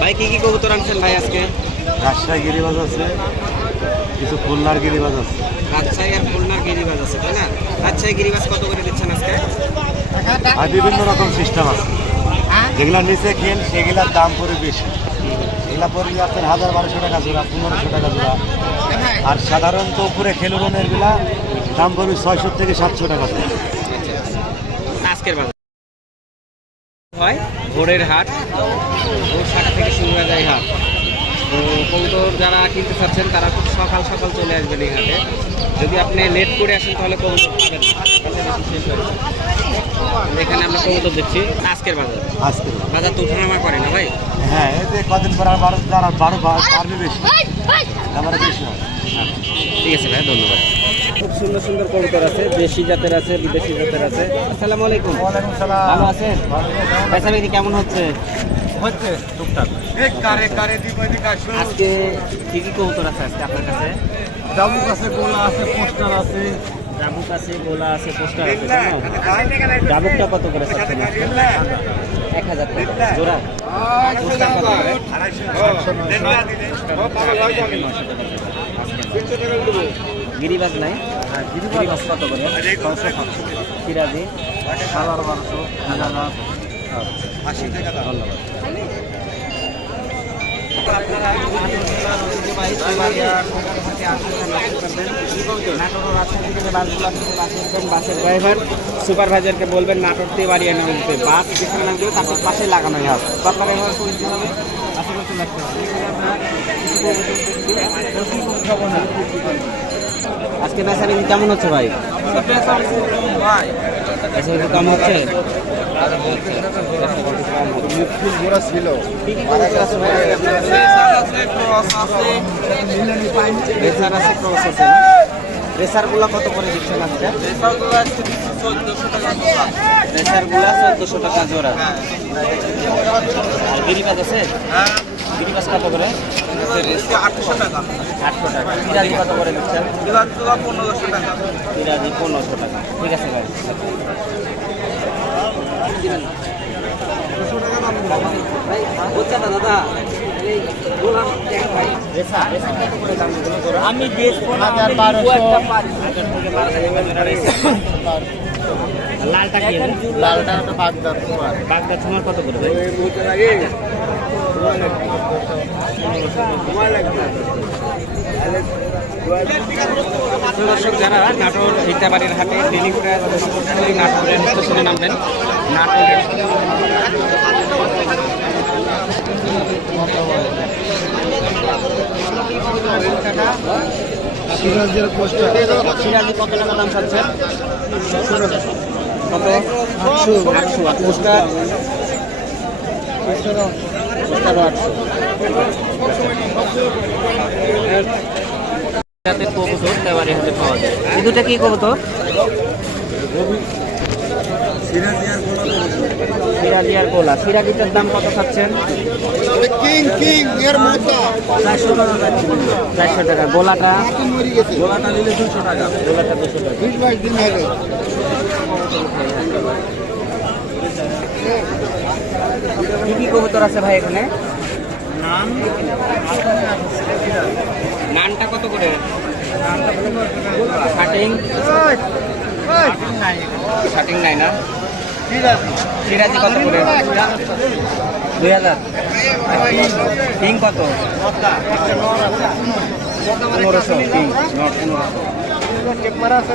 ভাই কি কি কবুতর আনছেন ভাই আজকে? রাজশাহী গিরিবাজ আছে কিছু খুলনার গিরিবাজ আছে। রাজশাহী আর খুলনার গিরিবাজ আছে তাই না? রাজশাহী গিরিবাজ কত করে দিচ্ছেন আজকে? আর বিভিন্ন রকম সিস্টেম আছে। যেগুলা নিচে খেল সেগুলার দাম পড়ে বেশি। এগুলা পড়বে আপনার হাজার বারোশো টাকা জোড়া পনেরোশো টাকা জোড়া। আর সাধারণত উপরে খেলুরনেরগুলা দাম পড়বে ছয়শো থেকে সাতশো টাকা। জোড়া। আজকের বাজার। হয়? ভোরের হাট। ভোর সাতটা থেকে শুরু হয়ে যায় হাট। তো কবুতর যারা কিনতে চাচ্ছেন তারা খুব সকাল সকাল চলে আসবেন এই হাটে। যদি আপনি লেট করে আসেন তাহলে কবুতর পাবেন। এখানে আমরা কবুতর দেখছি আজকের বাজার। আজকে বাজার। তো উঠানামা করে না ভাই? হ্যাঁ এই যে কদিন পর আর বারো যারা বারো বা- বাড়বে বেশি। আমার বেশি ঠিক আছে ভাই ধন্যবাদ। খুব সুন্দর সুন্দর কবুতর আছে দেশি জাতের আছে বিদেশি জাতের আছে। আসসালামু আলাইকুম। ভালো আছেন? বেচাবেচি কেমন হচ্ছে? হচ্ছে টুকটাক। আজকে কি কি কবুতর আছে আজকে আপনার কাছে? ডাবুক আছে গোলা আছে পোস্টার আছে। ডাবুক আছে গোলা আছে পোস্টার আছে ডাবুকটা কত করে চাচ্ছেন আজকে? এক হাজার টাকা। জোড়া? পোস্টার কত করে? গিরিবাজ নাই। গিরিবাজ কত করে? সিরাজি হাজার বারোশো হাজার আশি টাকা দাম। বাসের ড্রাইভার সুপারভাইজারকে বলবেন নাটোর দিয়ে বাড়ি এনে দিতে। বাস যেখানে লাগবে তারপর পাশে লাগানো হবে আপনারা এভাবে হবে আশেপাশে আসতে হবে আজকে বেচারি কেমন হচ্ছে ভাই? বেচারি কম হচ্ছে? চোদ্দশো টাকা জোড়া। আর গিরিবাজ আছে? কত করে? আটশো টাকা। আটশো টাকা। কত করে দিচ্ছেন? পনেরোশো টাকা। পনেরোশো টাকা। ঠিক আছে ভাই। ভাই, হচ্ছে না দাদা এই গোলাম দেখ ভাই, রেসা, রেসা কত করে দাম আমি। লালটা লালটা তোমার। বাগদা তোমার কত করে ভাই? দর্শক যারা নাটোর ভিটাবাড়ির হাটে ডেলি নাটোরের স্টেশনে নামবেন নাটোরের সিরাজের পোস্টার সিরাজি কত টাকা দাম চাচ্ছেন কত? আটশো। আটশো আর পোস্টার? পোস্টারও আটশো কবুতর দেওয়ারি হাতে পাওয়া যায়। এই দুটা কি কবুতর সিরাজি আর গোলা সিরাজিটার দাম কত খাচ্ছেন চারশো টাকা চারশো টাকা গোলাটা গোলাটা নিলে দুশো টাকা গোলাটা দুশো টাকা বিশ বাইশ দিন হয়ে কি কি কবুতর আছে ভাই এখানে? নানটা কত করে? শার্টিং শার্টিং নাই না। সিরাজি। কত করে? দুই হাজার। কিং কত? পনেরোশো। নট পনেরোশো।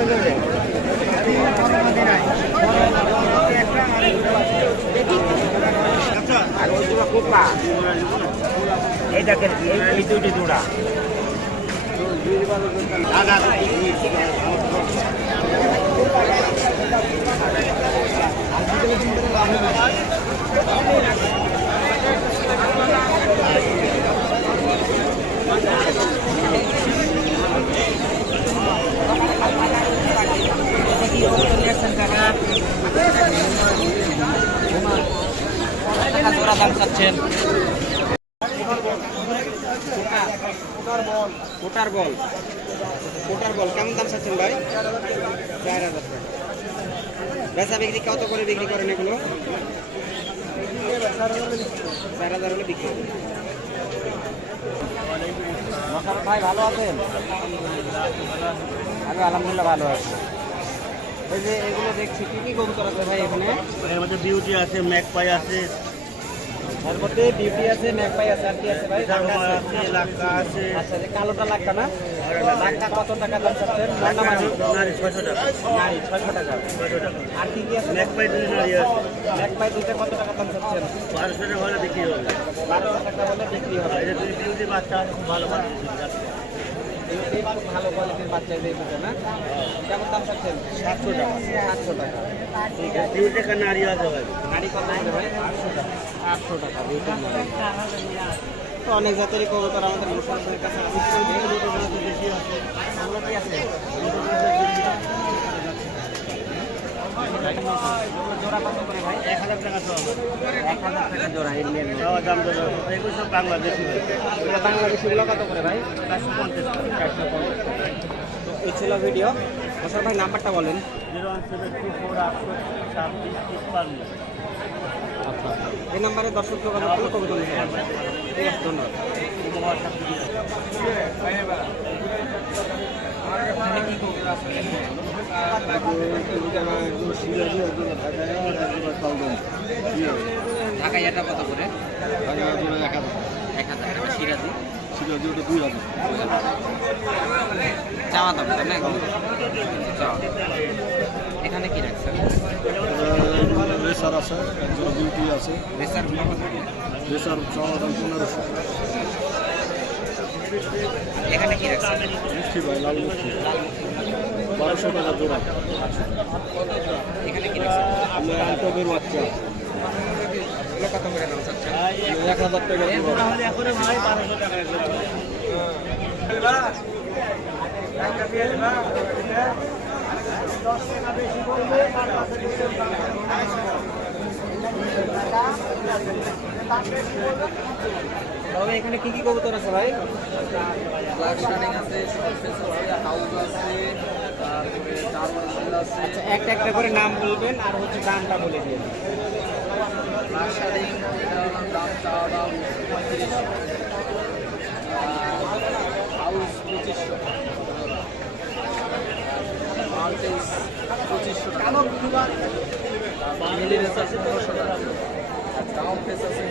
এই এই- দুইটি জোড়া জোড়া কোটার বল। কোটার বল। কেমন দাম চাচ্ছেন ভাই? চার হাজার টাকা। বেচা বিক্রি কত করে বিক্রি করেন এগুলো চার হাজার হলে বিক্রি ভাই, ভালো আছেন? আমি আলহামদুলিল্লাহ ভালো আছি। এই যে এগুলো দেখছি, কি কি কবুতর আছে ভাই এখানে? এর মধ্যে বিউটি আছে, ম্যাকপাই আছে এর মধ্যে বিউটি আছে ম্যাকপাই আছে আর কি আছে ভাই জার্মান আছে। লাক্কা আছে আচ্ছা যে কালোটা লাক্কা না? লাক্কা কত টাকা দাম চাচ্ছেন? মাঝি নারী টাকা। নারী ছয়শো টাকা। ছয়শো টাকা। আর কি কি আছে? ম্যাকপাই দুই নারী আছে। ম্যাকপাই দুইটা কত টাকা দাম চাচ্ছেন? বারোশো টাকা হলে বিক্রি হবে। বারোশো টাকা হলে বিক্রি হবে। এই যে বিউটি বাচ্চা খুব ভালো খুব ভালো কোয়ালিটির বাচ্চা এই দুটো না? কেমন দাম চাচ্ছেন? সাতশো টাকা। সাতশো টাকা। ঠিক আছে বিউটি টাকা নারী আছে। ভাই নারী কত ভাই? আটশো টাকা। আটশো টাকা বিউটির নারী। তো অনেক জাতেরই কবুতর আমাদের মুসলমানদের কাছে আছে। বেশি আছে। ওগুলো কি আছে? বাংলাদেশিগুলো কত করে ভাই চারশো পঞ্চাশ চারশো পঞ্চাশ ছিল ভিডিও মোশার ভাই নাম্বারটা বলেন zero one seven two four আটশো এই নাম্বারে দর্শক যোগাযোগ করলে। ঠিক আছে ধন্যবাদ ঢাকা এটা কত করে? এক হাজার টাকা সিরাজি। চাওয়া দাম না? চাওয়া এখানে কি রাখছেন? রেসার আছে একজন বিউটি আছে রেসার? রেসার চাওয়া দাম পনেরোশো এখানে কি রাখছেন? মিষ্টি ভাই লাল মিষ্টি। বারোশো টাকা জোড়া। বাচ্চা। এক হাজার টাকা তবে এখানে কি কি কবুতর আছে ভাই? আছে আছে আচ্ছা একটা একটা করে নাম বলবেন আর হচ্ছে দামটা বলে দিন। পঁচিশশো। টাকা মিলি রেস আছে পনেরোশো টাকা। ডাউন ফেস আছে